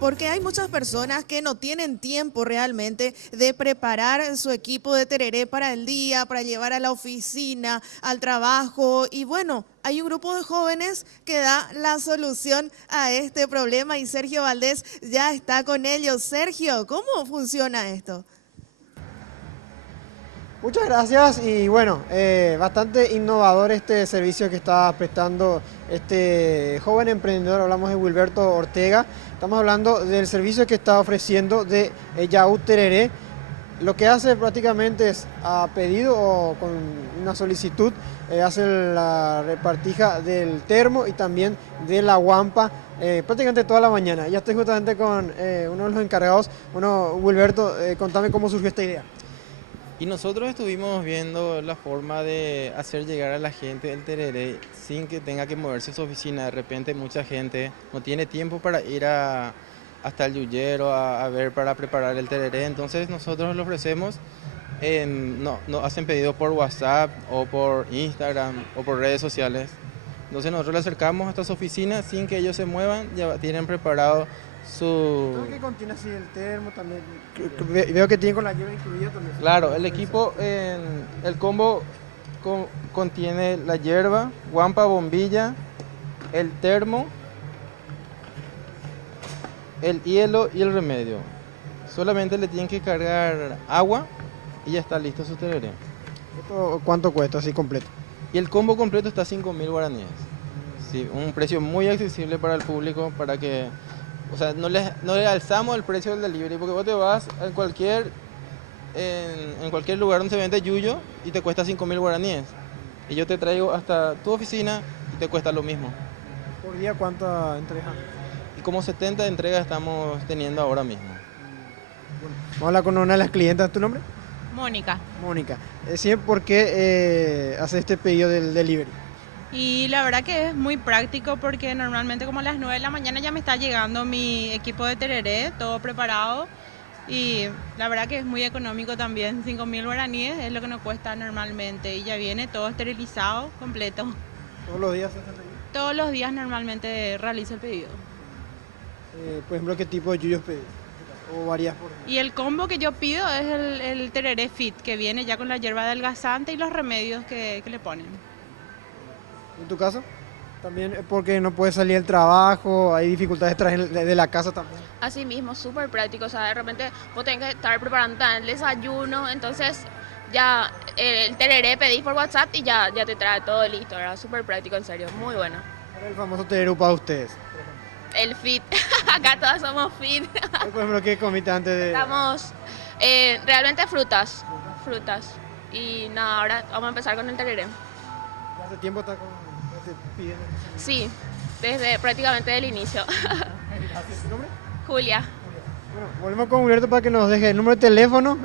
porque hay muchas personas que no tienen tiempo realmente de preparar su equipo de tereré para el día, para llevar a la oficina, al trabajo y bueno, hay un grupo de jóvenes que da la solución a este problema y Sergio Valdés ya está con ellos. Sergio, ¿cómo funciona esto? Muchas gracias y bueno, bastante innovador este servicio que está prestando este joven emprendedor. Hablamos de Wilberto Ortega, estamos hablando del servicio que está ofreciendo de Yaú Tereré. Lo que hace prácticamente es a pedido o con una solicitud, hace la repartija del termo y también de la guampa prácticamente toda la mañana. Ya estoy justamente con uno de los encargados. Bueno, Wilberto, contame cómo surgió esta idea. Y nosotros estuvimos viendo la forma de hacer llegar a la gente el tereré sin que tenga que moverse a su oficina. De repente mucha gente no tiene tiempo para ir hasta el yuyero a ver para preparar el tereré. Entonces nosotros lo ofrecemos, nos hacen pedidos por WhatsApp o por Instagram o por redes sociales. Entonces nosotros le acercamos hasta su oficina sin que ellos se muevan, ya tienen preparado su... ¿Qué contiene así el termo también? Veo que tiene con la hierba incluida también. Claro, el equipo, el combo contiene la hierba, guampa, bombilla, el termo, el hielo y el remedio. Solamente le tienen que cargar agua y ya está listo su tereré. ¿Esto cuánto cuesta así completo? Y el combo completo está a 5.000 guaraníes. Sí, un precio muy accesible para el público, para que... O sea, no le alzamos el precio del delivery, porque vos te vas en cualquier lugar donde se vende yuyo y te cuesta 5.000 guaraníes. Y yo te traigo hasta tu oficina y te cuesta lo mismo. ¿Por día cuántas entregas? Y como 70 entregas estamos teniendo ahora mismo. Bueno, vamos a hablar con una de las clientas. ¿Tu nombre? Mónica. Mónica. Decime por qué hace este pedido del delivery. Y la verdad que es muy práctico porque normalmente como a las 9 de la mañana ya me está llegando mi equipo de tereré, todo preparado. Y la verdad que es muy económico también, 5.000 guaraníes es lo que nos cuesta normalmente. Y ya viene todo esterilizado, completo. ¿Todos los días haces el pedido? Todos los días normalmente realizo el pedido. Por ejemplo, ¿qué tipo de yuyos pedís? ¿O varías por...? Y el combo que yo pido es el tereré fit, que viene ya con la hierba adelgazante y los remedios que le ponen. ¿En tu caso? También porque no puedes salir del trabajo, hay dificultades de la casa también. Así mismo, súper práctico, o sea, de repente vos tenés que estar preparando el desayuno, entonces ya el tereré pedís por WhatsApp y ya te trae todo listo, ¿verdad? Súper práctico, en serio, muy bueno. ¿Cuál es el famoso tereré para ustedes? El fit, acá todos somos fit. Por ejemplo, ¿qué comiste antes de...? Estamos realmente frutas, y nada, ahora vamos a empezar con el tereré. ¿Hace tiempo está pidiendo? Sí, desde prácticamente el inicio. ¿Tu nombre? Julia. Bueno, volvemos con Wilberto para que nos deje el número de teléfono,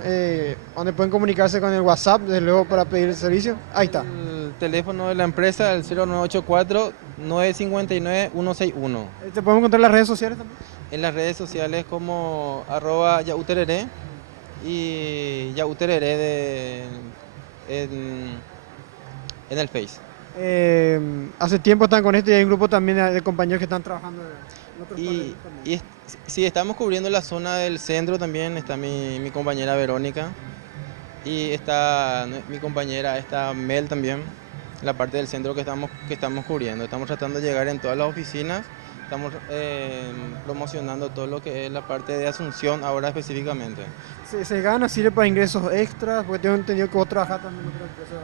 donde pueden comunicarse con el WhatsApp, desde luego para pedir el servicio. Ahí está. El teléfono de la empresa, el 0984-959-161. ¿Te podemos encontrar en las redes sociales también? En las redes sociales como @yautereré y yautereré en el Face. Hace tiempo están con esto y hay un grupo también de compañeros que están trabajando en otros países también. Sí, estamos cubriendo la zona del centro también, está mi compañera Verónica y está mi compañera Mel también, la parte del centro que estamos cubriendo. Estamos tratando de llegar en todas las oficinas, estamos promocionando todo lo que es la parte de Asunción ahora específicamente. ¿Se gana, sirve para ingresos extras? Porque tengo entendido que vos trabajás también en otra empresa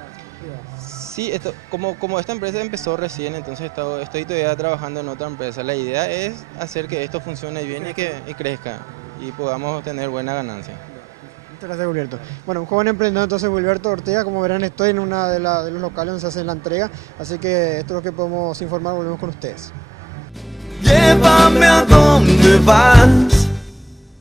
privada. Sí, como esta empresa empezó recién, entonces estoy todavía trabajando en otra empresa. La idea es hacer que esto funcione bien y crezca y podamos tener buena ganancia. Muchas gracias, Wilberto. Bueno, un joven emprendedor, entonces, Wilberto Ortega. Como verán, estoy en uno de los locales donde se hace la entrega, así que esto es lo que podemos informar. Volvemos con ustedes. Llévame a donde vas.